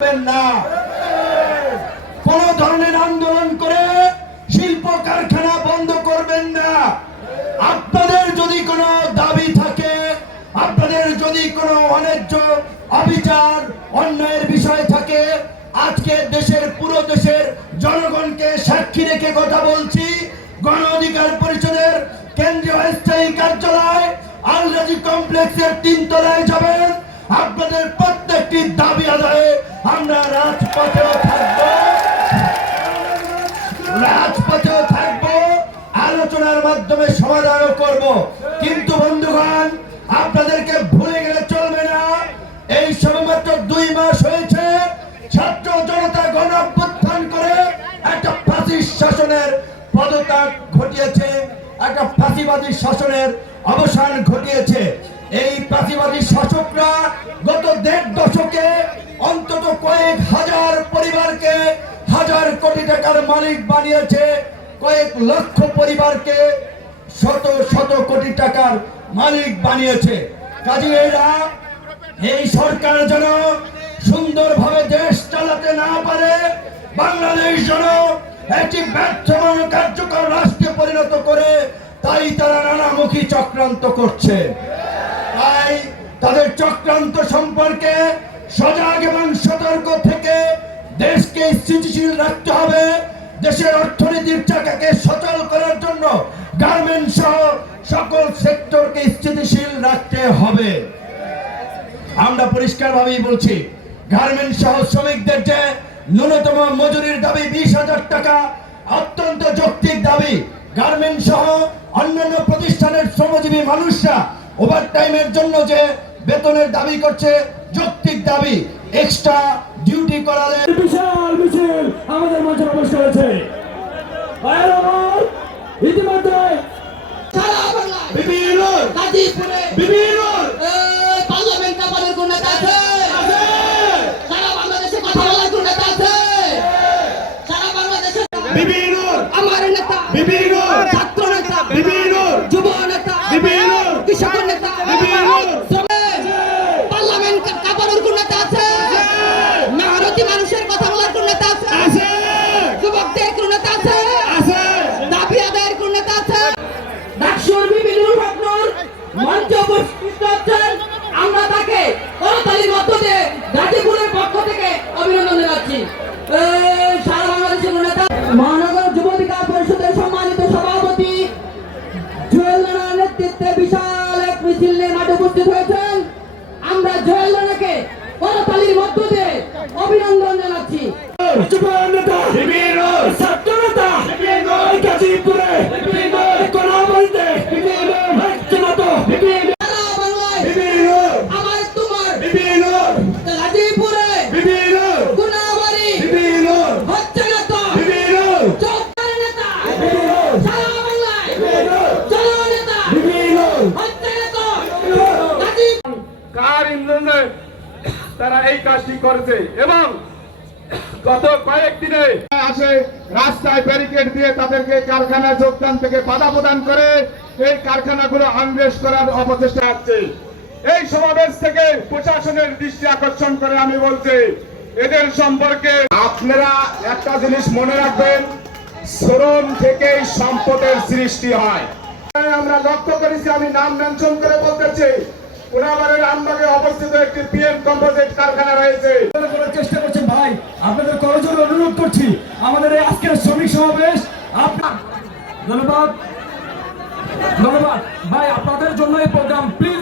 না কোন ধরনের আন্দোলন করে শিল্প কারখানা বন্ধ করবেন না। আপনাদের যদি কোনো দাবি থাকে, আপনাদের যদি কোনো অন্যায্য অবিচার অন্যায়ের বিষয় থাকে, আজকে পুরো দেশের জনগণকে সাক্ষী রেখে কথা বলছি, গণ অধিকার পরিষদের কেন্দ্রীয় স্থায়ী কার্যালয় আল-রাজি কমপ্লেক্সের 3 তলায় যাবেন। আপনাদের প্রত্যেকটি দাবি আদায়ে আমরা রাজপথেও থাকবো, আলোচনার মাধ্যমে সমাধানও করব। কিন্তু বন্ধুগণ, আপনাদেরকে ভুলে গেলে চলবে না। এই সবেমাত্র 2 মাস হয়েছে ছাত্র জনতা গণ অভ্যুত্থান করে একটা ফ্যাসিস্ট শাসনের পদত্যাগ ঘটিয়েছে, একটা ফ্যাসিবাদী শাসনের অবসান ঘটিয়েছে। এই ফ্যাসিবাদী শাসকরা গত 1.5 দশকে অন্তত কয়েক হাজার পরিবারকে হাজার কোটি টাকার মালিক বানিয়েছে, কয়েক লক্ষ পরিবারকে শত শত কোটি টাকার মালিক বানিয়েছে। কাজে এই সরকার যেন সুন্দরভাবে দেশ চালাতে না পারে, বাংলাদেশ যেন একটি ব্যর্থ কার্যকর রাষ্ট্রে পরিণত করে, তাই তারা নানামুখী চক্রান্ত করছে। তাই তাদের চক্রান্ত সম্পর্কে সজাগ এবং সতর্ক থেকে দেশকে স্থিতিশীল রাখতে হবে। দেশের অর্থনীতির চাকাকে সচল করার জন্য গার্মেন্টস সহ সকল সেক্টরকে স্থিতিশীল রাখতে হবে। আমরা পরিষ্কারভাবেই বলছি, গার্মেন্টস সহ শ্রমিকদের যে ন্যূনতম মজুরির দাবি 20,000 টাকা অত্যন্ত যৌক্তিক দাবি। গার্মেন্টস সহ অন্যান্য প্রতিষ্ঠানের শ্রমজীবী মানুষরা ওভারটাইমের জন্য যে বেতনের দাবি করছে যৌক্তিক দাবি। এক্সট্রা ডিউটি করালে বিশাল মিছিল আমাদের মাঝে প্রবেশ করেছে। ইতিমধ্যে সারা বাংলায় বিভিন্ন গাজীপুরে বিভিন্ন পার্লামেন্ট কাপানোর কোন নেতা আছে? সারা বাংলাদেশে কথা বলার কোন নেতা আছে? সারা বাংলাদেশে বিভিন্ন আমার নেতা, বিভিন্ন ছাত্র নেতা, বিভিন্ন যুব নেতা, বিভিন্ন কৃষক নেতা, বিভিন্ন পার্লামেন্ট কাপানোর কোন নেতা আছে? মেহনতি মানুষের কথা বলার কোন নেতা আছে? আছে যুবকদের কোন নেতা আছে? আছে দাবি আদায়ের কোন নেতা আছে? ডাকসুর বিভিন্ন মঞ্চ উপস্থিত হচ্ছেন, আমরা তাকে করতালির মধ্য দিয়ে গাজীপুরের পক্ষ থেকে অভিনন্দন জানাচ্ছি। সারা বাংলাদেশের নেতা মহানগর যুব অধিকার পরিষদের সম্মানিত সভাপতি জুয়েল রানার নেতৃত্বে বিশাল এক মিছিল নিয়ে মাঠে উপস্থিত হয়েছেন। আমরা জুয়েল রানাকে করতালির মধ্য দিয়ে অভিনন্দন জানাচ্ছি। যুব নেতা বিভিন্ন ছাত্র নেতা বিভিন্ন গাজীপুরে বিভিন্ন কোলাবলতে বিভিন্ন ভক্তনত বিভিন্ন সারা বাংলায় বিভিন্ন আমার তোমার বিভিন্ন গাজীপুরে বিভিন্ন গুনাবাড়ি বিভিন্ন হচ্ছে নেতা বিভিন্ন চৌকার নেতা বিভিন্ন সারা বাংলায় বিভিন্ন চলো নেতা বিভিন্ন হচ্ছে নেতা গাজীপুর কার ইন্ধনে তারা এই কাজটি করেছে এবং গত কয়েকদিনে আসে রাস্তায় ব্যারিকেড দিয়ে তাদেরকে কারখানায় যোগদান থেকে বাধা প্রদান করে এই কারখানাগুলো আনরেস্ট করার অপচেষ্টা হচ্ছে। এই সমাবেশ থেকে প্রশাসনের দৃষ্টি আকর্ষণ করে আমি বলছি, এদের সম্পর্কে আপনারা একটা জিনিস মনে রাখবেন, শ্রম থেকেই সম্পদের সৃষ্টি হয়। আমরা লক্ষ্য করেছি, আমি নাম মেনশন করে বলতেছি, কোনাবাড়ির আমবাগে অবস্থিত একটি পিএম কম্পোজিট কারখানা রয়েছে। চেষ্টা করছেন ভাই, আপনাদের করজোড়ে অনুরোধ করছি, আমাদের এই আজকের শ্রমিক সমাবেশ ধন্যবাদ ধন্যবাদ ভাই, আপনাদের জন্য এই প্রোগ্রাম প্লিজ